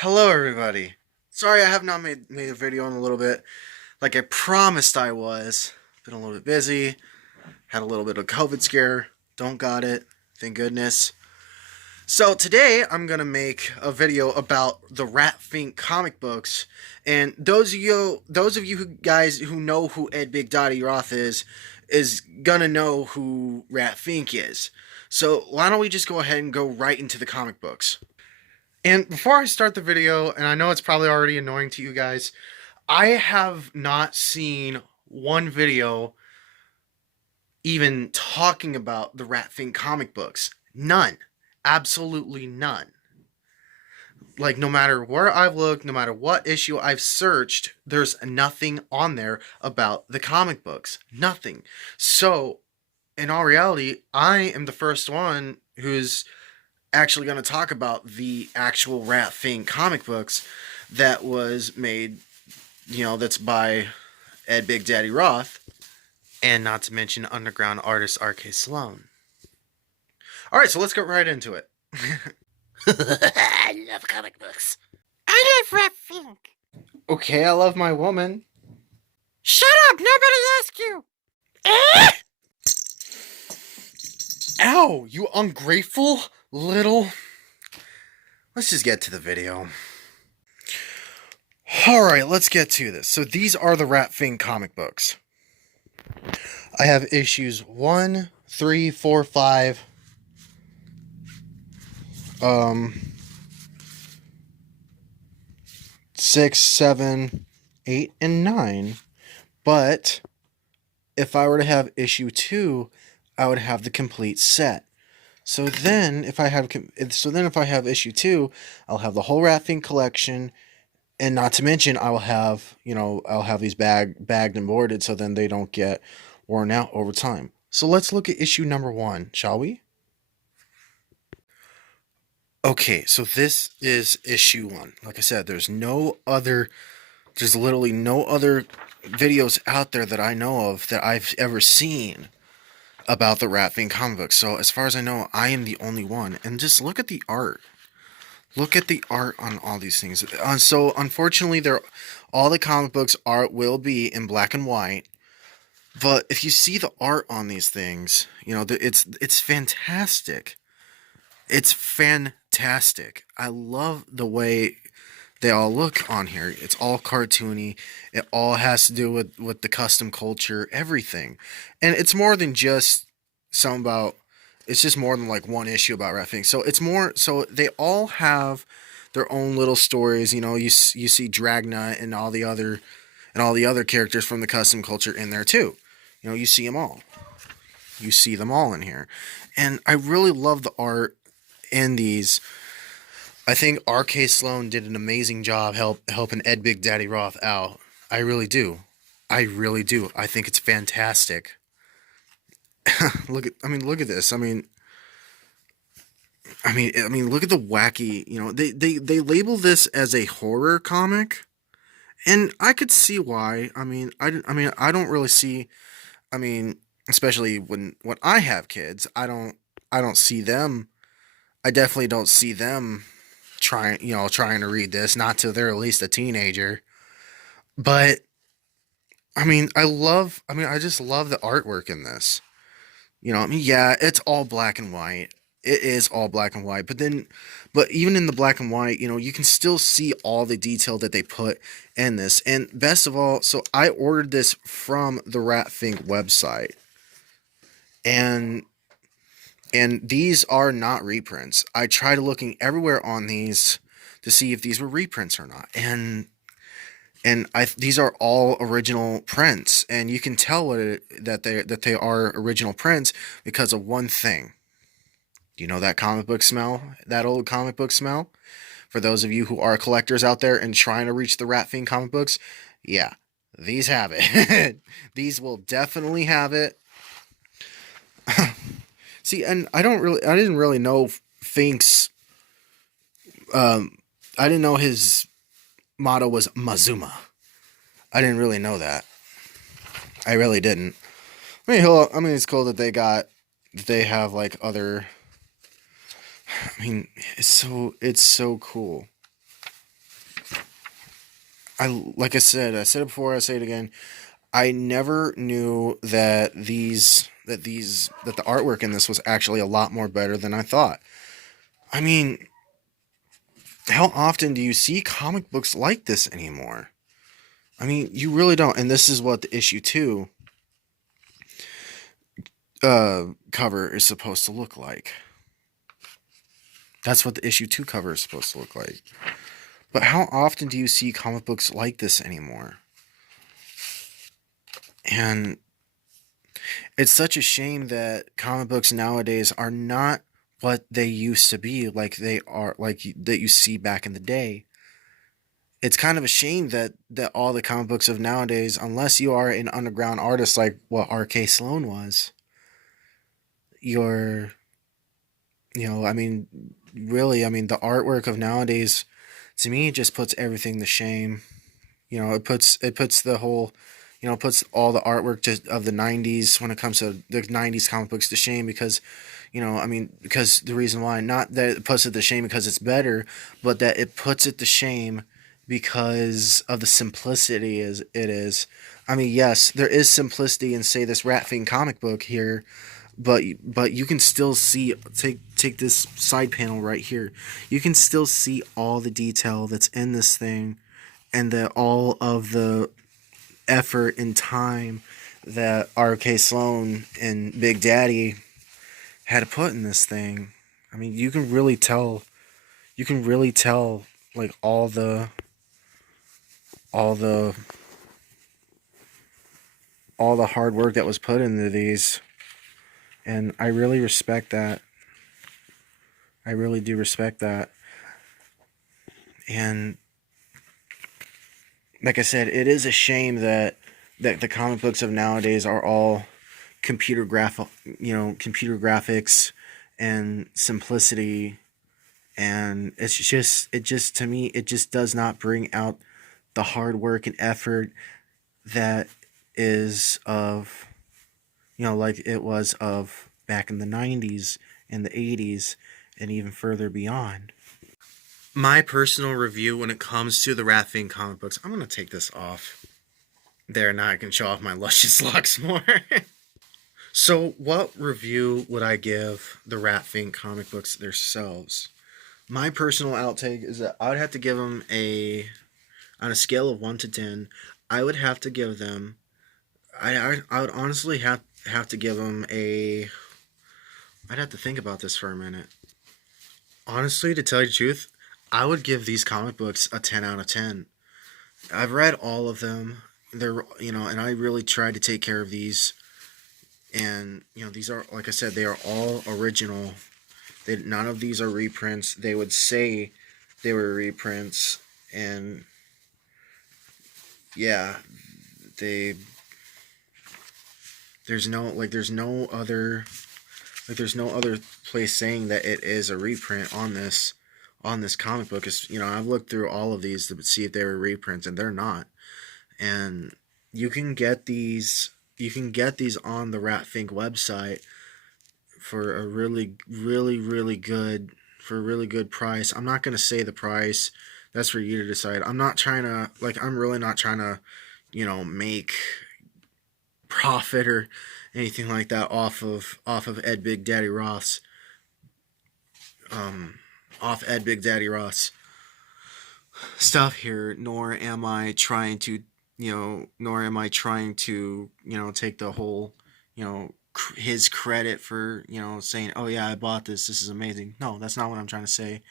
Hello everybody. Sorry I have not made a video in a little bit. Like I promised I was. Been a little bit busy. Had a little bit of COVID scare. Don't got it. Thank goodness. So today I'm gonna make a video about the Rat Fink comic books. And those of you guys who know who Ed Big Daddy Roth is gonna know who Rat Fink is. So why don't we just go ahead and go right into the comic books? And before I start the video, and I know it's probably already annoying to you guys, I have not seen one video even talking about the Rat Fink comic books. None. Absolutely none. Like, no matter where I've looked, no matter what issue I've searched, there's nothing on there about the comic books. Nothing. So, in all reality, I am the first one who's actually going to talk about the actual Rat Fink comic books that was made, that's by Ed Big Daddy Roth, and not to mention underground artist R.K. Sloan. All right, so let's get right into it. I love comic books. I love Rat Fink. Okay, I love my woman. Shut up! Nobody asked you. Eh? Ow, you ungrateful little... Let's just get to the video. Alright, let's get to this. So these are the Rat Fink comic books. I have issues 1, 3, 4, 5. 6, 7, 8, and 9. But if I were to have issue 2, I would have the complete set. So then, if I have issue 2, I'll have the whole Rat Fink collection, and not to mention, I will have, I'll have these bagged and boarded, so then they don't get worn out over time. So let's look at issue number 1, shall we? Okay, so this is issue 1. Like I said, there's literally no other videos out there that I know of that I've ever seen about the Rat Fink comic book. So as far as I know, I am the only one. And just look at the art. Look at the art on all these things. So unfortunately, all the comic books will be in black and white. But if you see the art on these things, it's fantastic. It's fantastic. I love the way they all look on here. It's all cartoony. It all has to do with the custom culture, everything. And it's more than just it's just more than like one issue about Rat Fink. So they all have their own little stories. You see Dragna and all the other characters from the custom culture in there too. You see them all. You see them all in here. And I really love the art in these. I think R.K. Sloan did an amazing job helping Ed Big Daddy Roth out. I really do. I really do. I think it's fantastic. Look at this. I mean, look at the wacky. They label this as a horror comic, and I could see why. I don't really see. Especially when I have kids, I don't see them. I definitely don't see them trying to read this, not till they're at least a teenager. But I just love the artwork in this. Yeah, it's all black and white. It is all black and white. But even in the black and white, you can still see all the detail that they put in this. And best of all, so I ordered this from the Rat Fink website. And these are not reprints. I tried looking everywhere on these to see if these were reprints or not. These are all original prints, and you can tell that they are original prints because of one thing. Do you know that comic book smell? That old comic book smell? For those of you who are collectors out there and trying to reach the Rat Fink comic books, yeah, these have it. These will definitely have it. See, and I didn't really know Fink's. I didn't know his motto was Mazuma. I didn't really know that. I really didn't. It's cool that they have like other. It's so cool. like I said it before, I say it again. I never knew that that the artwork in this was actually a lot more better than I thought. I mean, how often do you see comic books like this anymore? I mean, you really don't. And this is what the issue 2 cover is supposed to look like. That's what the issue 2 cover is supposed to look like. But how often do you see comic books like this anymore? And it's such a shame that comic books nowadays are not what they used to be, like they are, that you see back in the day. It's kind of a shame that all the comic books of nowadays, unless you are an underground artist like what R.K. Sloan was, you're, I mean, really, I mean, the artwork of nowadays, to me, just puts everything to shame. It puts the whole, puts all the artwork of the 90s, when it comes to the 90s comic books, to shame, because because the reason why, not that it puts it to shame because it's better, but that it puts it to shame because of the simplicity is it is. I mean, yes, there is simplicity in, say, this Rat Fink comic book here, but you can still see, take this side panel right here. You can still see all the detail that's in this thing, and all of the effort and time that R.K. Sloan and Big Daddy had to put in this thing. I mean, you can really tell. You can really tell, like, all the all the hard work that was put into these, and I really respect that. I really do respect that. And like I said, it is a shame that the comic books of nowadays are all computer graphics and simplicity, and it just, to me, it just does not bring out the hard work and effort that is of, like it was of back in the 90s and the 80s and even further beyond. My personal review when it comes to the Rat Fink comic books, I'm going to take this off there, now I can show off my luscious locks more. So, what review would I give the Rat Fink comic books themselves? My personal outtake is that I would have to give them on a scale of 1 to 10, I would have to give them, I would honestly have to give them I'd have to think about this for a minute. Honestly, to tell you the truth, I would give these comic books a 10 out of 10. I've read all of them. And I really tried to take care of these. And, these are, like I said, they are all original. None of these are reprints. They would say they were reprints. And, yeah, they, there's no other place saying that it is a reprint on this comic book. Is, I've looked through all of these to see if they were reprints, and they're not. And you can get these on the Rat Fink website for a really, really, really good price. I'm not gonna say the price. That's for you to decide. I'm really not trying to, make profit or anything like that off of Ed Big Daddy Ross. Off Ed Big Daddy Ross stuff here, nor am I trying to, take the whole, his credit for, saying, oh yeah, I bought this. This is amazing. No, that's not what I'm trying to say.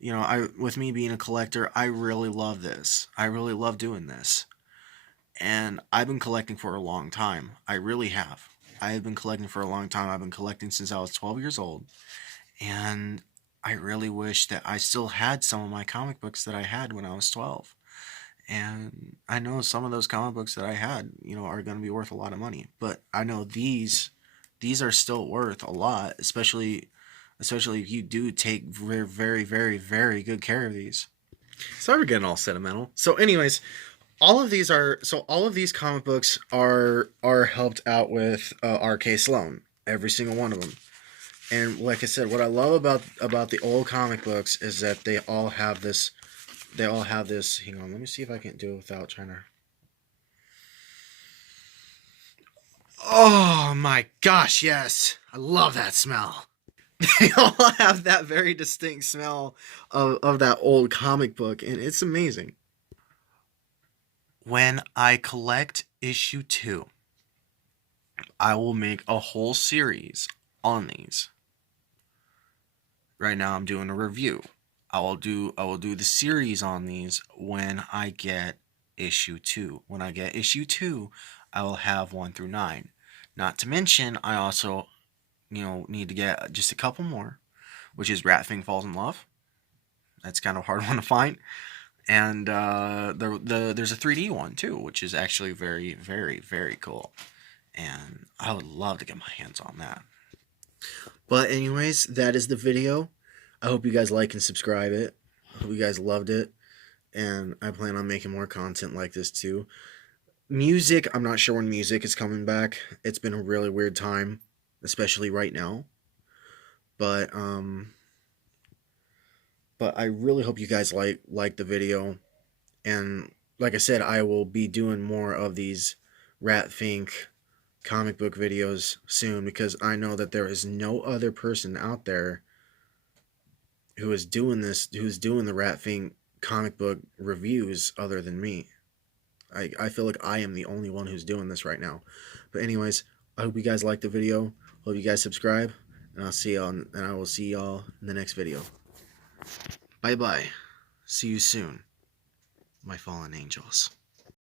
With me being a collector, I really love this. I really love doing this. And I've been collecting for a long time. I really have. I have been collecting for a long time. I've been collecting since I was 12 years old. And I really wish that I still had some of my comic books that I had when I was 12. And I know some of those comic books that I had, are going to be worth a lot of money. But I know these are still worth a lot, especially if you do take very, very, very, very good care of these. Sorry for getting all sentimental. So anyways, all of these comic books are helped out with R.K. Sloan. Every single one of them. And like I said, what I love about the old comic books is that they all have this they all have this. Hang on, let me see if I can do it without trying to. Oh my gosh, yes. I love that smell. They all have that very distinct smell of that old comic book, and it's amazing. When I collect issue 2, I will make a whole series on these. Right now I'm doing a review. I will do the series on these when I get issue 2. When I get issue 2, I will have 1 through 9. Not to mention, I also, need to get just a couple more, which is Rat Fink Falls in Love. That's kind of a hard one to find. And there's a 3D one too, which is actually very, very, very cool. And I would love to get my hands on that. But anyways, that is the video. I hope you guys like and subscribe it. I hope you guys loved it. And I plan on making more content like this too. Music, I'm not sure when music is coming back. It's been a really weird time, especially right now. But I really hope you guys like the video. And like I said, I will be doing more of these Rat Fink comic book videos soon, because I know that there is no other person out there who is doing this, who's doing the Rat Fink comic book reviews other than me. I feel like I am the only one who's doing this right now. But anyways, I hope you guys liked the video. Hope you guys subscribe, and I will see y'all in the next video. Bye bye. See you soon, my fallen angels.